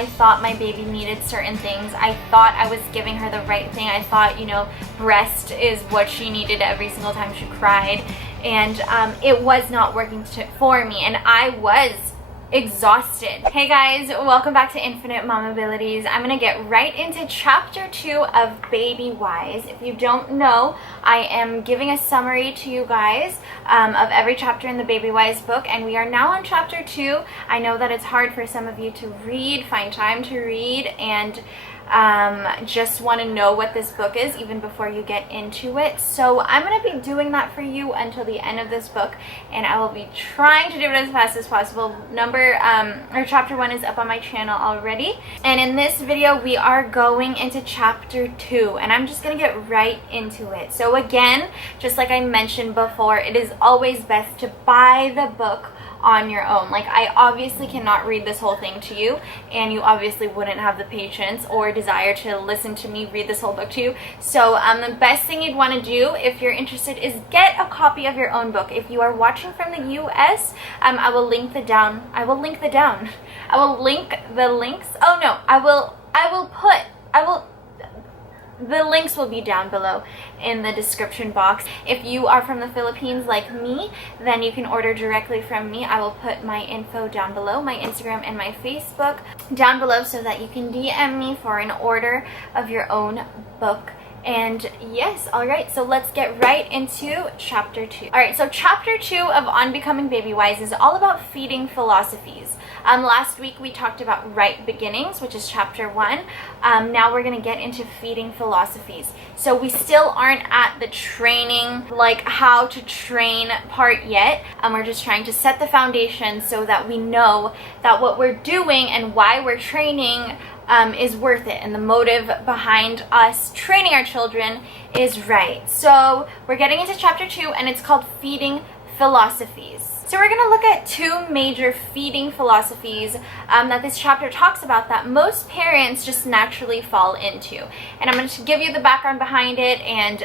I thought my baby needed certain things. I thought I was giving her the right thing. I thought, you know, breast is what she needed every single time she cried. And it was not working for me, and I was exhausted. Hey guys, welcome back to Infinite Mamabilities. I'm gonna get right into chapter 2 of Babywise. If you don't know, I am giving a summary to you guys of every chapter in the Babywise book, and we are now on chapter 2. I know that it's hard for some of you to read, find time to read, and just want to know what this book is even before you get into it. So I'm going to be doing that for you until the end of this book, and I will be trying to do it as fast as possible. Chapter 1 is up on my channel already, and in this video we are going into chapter 2, and I'm just going to get right into it. So again, just like I mentioned before, it is always best to buy the book on your own. Like, I obviously cannot read this whole thing to you, and you obviously wouldn't have the patience or desire to listen to me read this whole book to you. So the best thing you'd want to do if you're interested is get a copy of your own book. If you are watching from the US, I will link the links. Oh no, the links will be down below in the description box. If you are from the Philippines like me, then you can order directly from me. I will put my info down below, my Instagram and my Facebook down below, so that you can DM me for an order of your own book. And yes, alright, so let's get right into chapter 2. Alright, so chapter 2 of On Becoming Babywise is all about feeding philosophies. Last week we talked about right beginnings, which is chapter 1. Now we're going to get into feeding philosophies. So we still aren't at the training, like how to train part yet. We're just trying to set the foundation so that we know that what we're doing and why we're training is worth it, and the motive behind us training our children is right. So we're getting into chapter 2, and it's called Feeding Philosophies. So we're going to look at 2 major feeding philosophies that this chapter talks about that most parents just naturally fall into. And I'm going to give you the background behind it and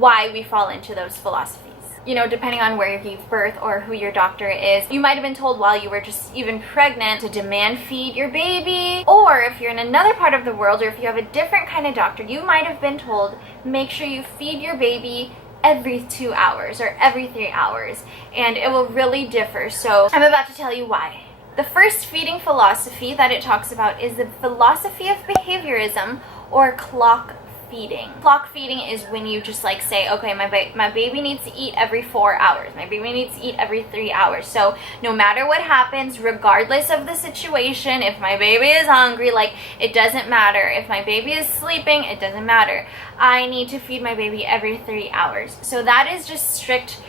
why we fall into those philosophies. You know, depending on where you gave birth or who your doctor is, you might have been told while you were just even pregnant to demand feed your baby. Or if you're in another part of the world, or if you have a different kind of doctor, you might have been told, make sure you feed your baby every 2 hours or every 3 hours, and it will really differ. So I'm about to tell you why. The first feeding philosophy that it talks about is the philosophy of behaviorism, or clock feeding. Clock feeding is when you just like say, okay, my baby needs to eat every 4 hours. My baby needs to eat every 3 hours. So no matter what happens, regardless of the situation, if my baby is hungry, like, it doesn't matter. If my baby is sleeping, it doesn't matter. I need to feed my baby every 3 hours. So that is just strict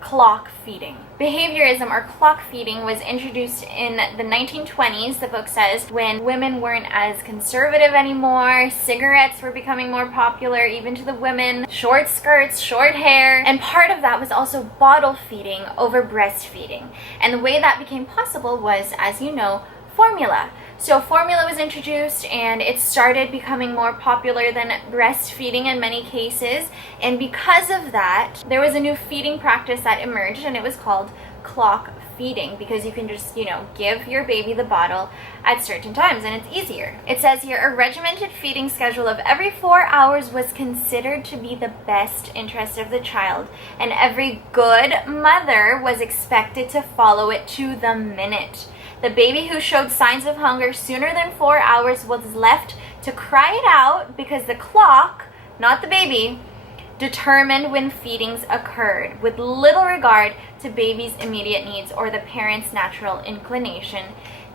clock feeding. Behaviorism, or clock feeding, was introduced in the 1920s, the book says, when women weren't as conservative anymore. Cigarettes were becoming more popular, even to the women. Short skirts, short hair. And part of that was also bottle feeding over breastfeeding. And the way that became possible was, as you know, formula. So formula was introduced, and it started becoming more popular than breastfeeding in many cases. And because of that, there was a new feeding practice that emerged, and it was called clock feeding, because you can just, you know, give your baby the bottle at certain times, and it's easier. It says here, a regimented feeding schedule of every 4 hours was considered to be the best interest of the child, and every good mother was expected to follow it to the minute. The baby who showed signs of hunger sooner than 4 hours was left to cry it out, because the clock, not the baby, determined when feedings occurred, with little regard to baby's immediate needs or the parent's natural inclination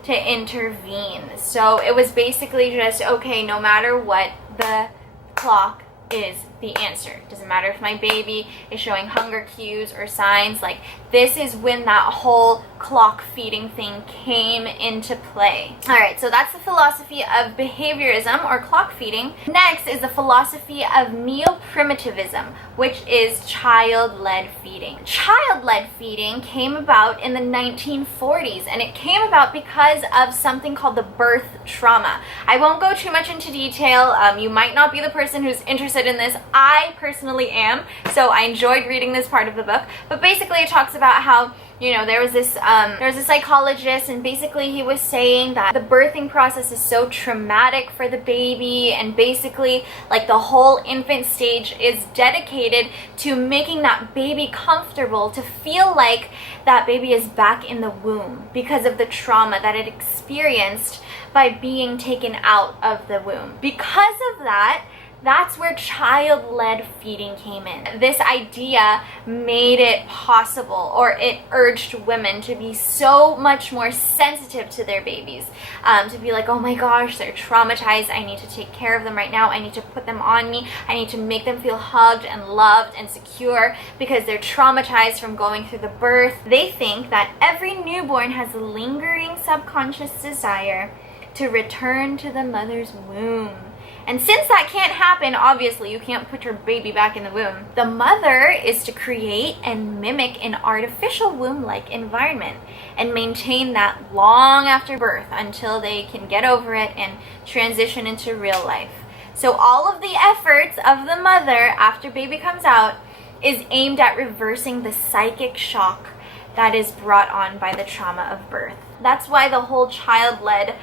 to intervene. So it was basically just, okay, no matter what, the clock is the answer. Doesn't matter if my baby is showing hunger cues or signs. Like, this is when that whole clock feeding thing came into play. All right, so that's the philosophy of behaviorism, or clock feeding. Next is the philosophy of NeoPrimitivism, which is child-led feeding. Child-led feeding came about in the 1940s, and it came about because of something called the birth trauma. I won't go too much into detail. You might not be the person who's interested in this. I personally am. So I enjoyed reading this part of the book. But basically it talks about how, you know, there was a psychologist, and basically he was saying that the birthing process is so traumatic for the baby, and basically like the whole infant stage is dedicated to making that baby comfortable, to feel like that baby is back in the womb because of the trauma that it experienced by being taken out of the womb. Because of that, that's where child-led feeding came in. This idea made it possible, or it urged women to be so much more sensitive to their babies, to be like, oh my gosh, they're traumatized, I need to take care of them right now, I need to put them on me, I need to make them feel hugged and loved and secure because they're traumatized from going through the birth. They think that every newborn has a lingering subconscious desire to return to the mother's womb. And since that can't happen, obviously you can't put your baby back in the womb. The mother is to create and mimic an artificial womb-like environment and maintain that long after birth until they can get over it and transition into real life. So all of the efforts of the mother after baby comes out is aimed at reversing the psychic shock that is brought on by the trauma of birth. That's why the whole child-led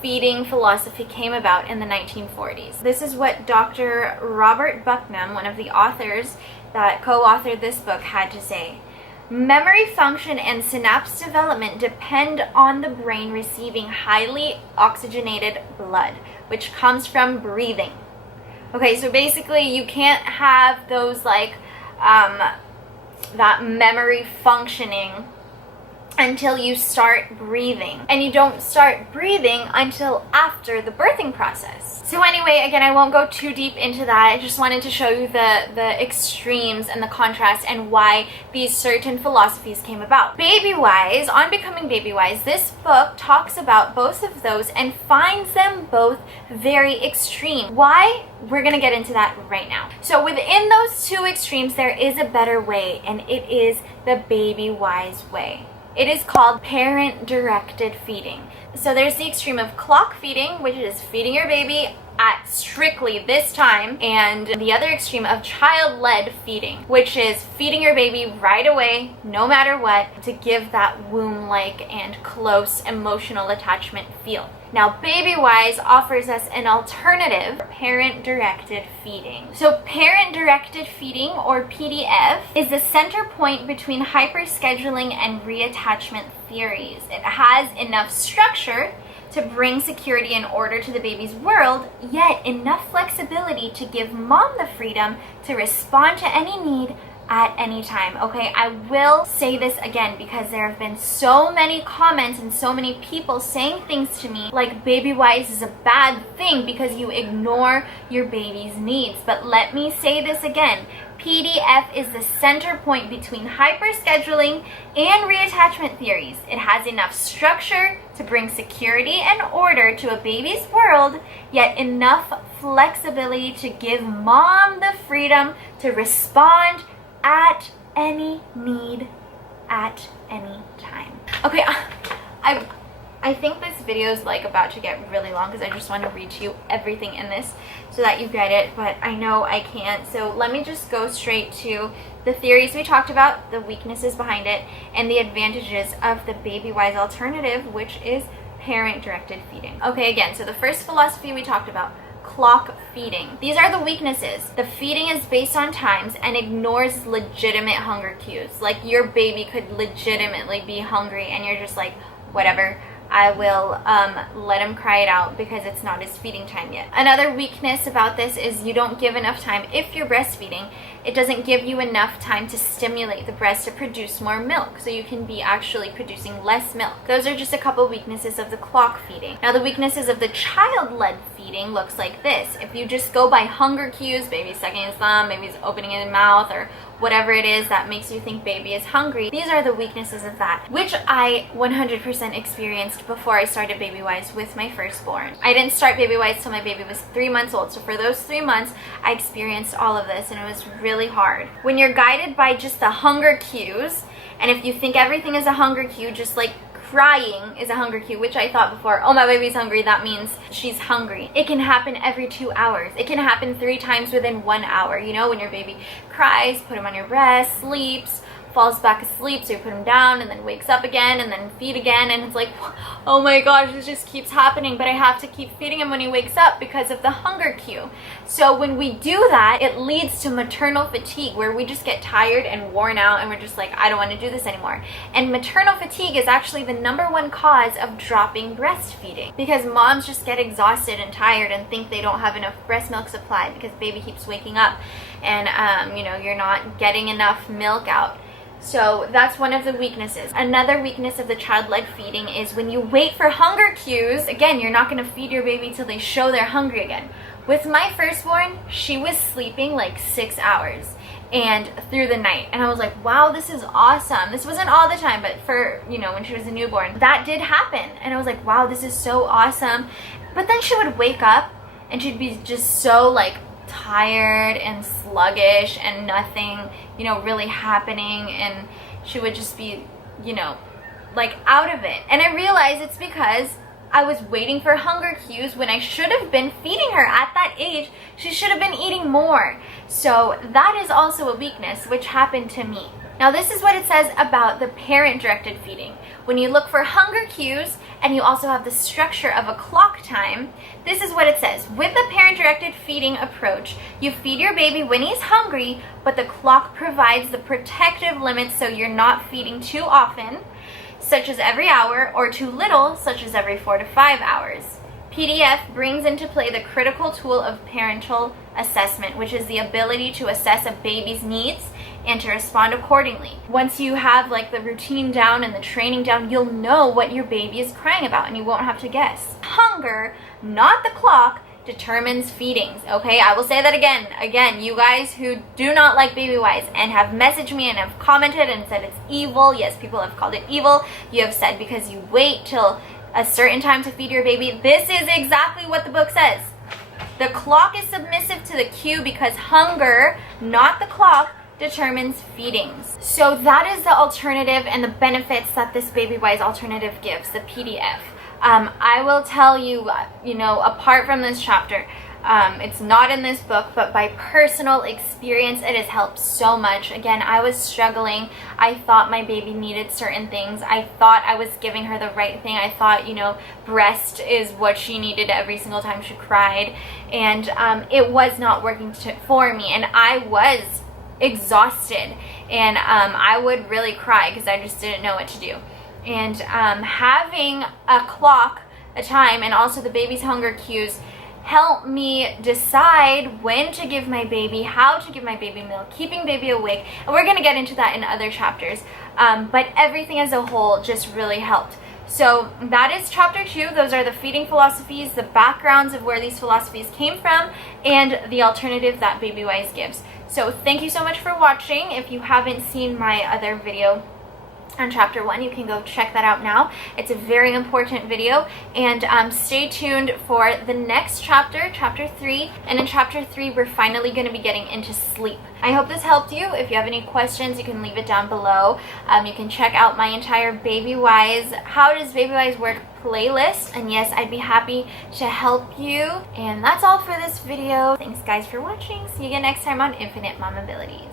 feeding philosophy came about in the 1940s. This is what Dr. Robert Bucknam, one of the authors that co-authored this book, had to say. Memory function and synapse development depend on the brain receiving highly oxygenated blood, which comes from breathing. Okay, so basically you can't have those like that memory functioning until you start breathing. And you don't start breathing until after the birthing process. So anyway, again, I won't go too deep into that. I just wanted to show you the extremes and the contrast and why these certain philosophies came about. Babywise, on becoming Babywise, this book talks about both of those and finds them both very extreme. Why? We're gonna get into that right now. So within those two extremes, there is a better way, and it is the Babywise way. It is called parent-directed feeding. So there's the extreme of clock feeding, which is feeding your baby at strictly this time, and the other extreme of child-led feeding, which is feeding your baby right away, no matter what, to give that womb-like and close emotional attachment feel. Now, Babywise offers us an alternative for parent-directed feeding. So parent-directed feeding, or PDF, is the center point between hyperscheduling and reattachment theories. It has enough structure to bring security and order to the baby's world, yet enough flexibility to give mom the freedom to respond to any need at any time. Okay, I will say this again because there have been so many comments and so many people saying things to me like Babywise is a bad thing because you ignore your baby's needs. But let me say this again. PDF is the center point between hyperscheduling and reattachment theories. It has enough structure to bring security and order to a baby's world, yet enough flexibility to give mom the freedom to respond at any need, at any time. Okay, I think this video is like about to get really long because I just want to read to you everything in this so that you get it, but I know I can't. So let me just go straight to the theories we talked about, the weaknesses behind it, and the advantages of the Babywise alternative, which is parent-directed feeding. Okay, again, so the first philosophy we talked about, clock feeding. These are the weaknesses. The feeding is based on times and ignores legitimate hunger cues. Like your baby could legitimately be hungry and you're just like, whatever, I will let him cry it out because it's not his feeding time yet. Another weakness about this is you don't give enough time. If you're breastfeeding, it doesn't give you enough time to stimulate the breast to produce more milk, so you can be actually producing less milk. Those are just a couple weaknesses of the clock feeding. Now the weaknesses of the child-led feeding looks like this. If you just go by hunger cues, baby's sucking his thumb, baby's opening his mouth, or whatever it is that makes you think baby is hungry, these are the weaknesses of that, which I 100% experienced before I started Babywise with my firstborn. I didn't start Babywise till my baby was 3 months old, so for those 3 months I experienced all of this, and it was really hard. When you're guided by just the hunger cues, and if you think everything is a hunger cue, just like crying is a hunger cue, which I thought before, oh, my baby's hungry, that means she's hungry. It can happen every 2 hours. It can happen 3 times within 1 hour. You know, when your baby cries, put him on your breast, sleeps, falls back asleep, so you put him down and then wakes up again and then feed again, and it's like, oh my gosh, this just keeps happening, but I have to keep feeding him when he wakes up because of the hunger cue. So when we do that, it leads to maternal fatigue, where we just get tired and worn out and we're just like, I don't want to do this anymore. And maternal fatigue is actually the #1 cause of dropping breastfeeding, because moms just get exhausted and tired and think they don't have enough breast milk supply because baby keeps waking up and you know, you're not getting enough milk out. So that's one of the weaknesses. Another weakness of the child-led feeding is when you wait for hunger cues, again, you're not going to feed your baby till they show they're hungry again. With my firstborn, she was sleeping like 6 hours and through the night, and I was like, wow, this is awesome. This wasn't all the time, but for, you know, when she was a newborn, that did happen, and I was like, wow, this is so awesome. But then she would wake up and she'd be just so like tired and sluggish and nothing, you know, really happening, and she would just be, you know, like out of it. And I realized it's because I was waiting for hunger cues when I should have been feeding her at that age. She should have been eating more. So that is also a weakness, which happened to me. Now this is what it says about the parent-directed feeding. When you look for hunger cues and you also have the structure of a clock time, this is what it says. With the parent-directed feeding approach, you feed your baby when he's hungry, but the clock provides the protective limits so you're not feeding too often, such as every hour, or too little, such as every 4 to 5 hours. PDF brings into play the critical tool of parental assessment, which is the ability to assess a baby's needs and to respond accordingly. Once you have like the routine down and the training down, you'll know what your baby is crying about and you won't have to guess. Hunger, not the clock, determines feedings. Okay, I will say that again. Again, you guys who do not like Babywise and have messaged me and have commented and said it's evil. Yes, people have called it evil. You have said because you wait till a certain time to feed your baby. This is exactly what the book says. The clock is submissive to the cue because hunger, not the clock, determines feedings. So that is the alternative and the benefits that this Babywise alternative gives, the PDF. I will tell you, you know, apart from this chapter, it's not in this book, but by personal experience, it has helped so much. Again, I was struggling. I thought my baby needed certain things. I thought I was giving her the right thing. I thought, you know, breast is what she needed every single time she cried. And it was not working for me. And I was exhausted. And I would really cry because I just didn't know what to do. And having a clock, a time, and also the baby's hunger cues help me decide when to give my baby, how to give my baby milk, keeping baby awake, and we're going to get into that in other chapters, but everything as a whole just really helped. So that is chapter 2. Those are the feeding philosophies, the backgrounds of where these philosophies came from, and the alternative that Babywise gives. So thank you so much for watching. If you haven't seen my other video on chapter 1, you can go check that out now. It's a very important video, and stay tuned for the next chapter, chapter 3. And in chapter 3, we're finally going to be getting into sleep. I hope this helped you. If you have any questions, you can leave it down below. You can check out my entire Babywise How Does Babywise Work playlist, and yes, I'd be happy to help you. And that's all for this video. Thanks guys for watching. See you again next time on Infinite Mamabilities.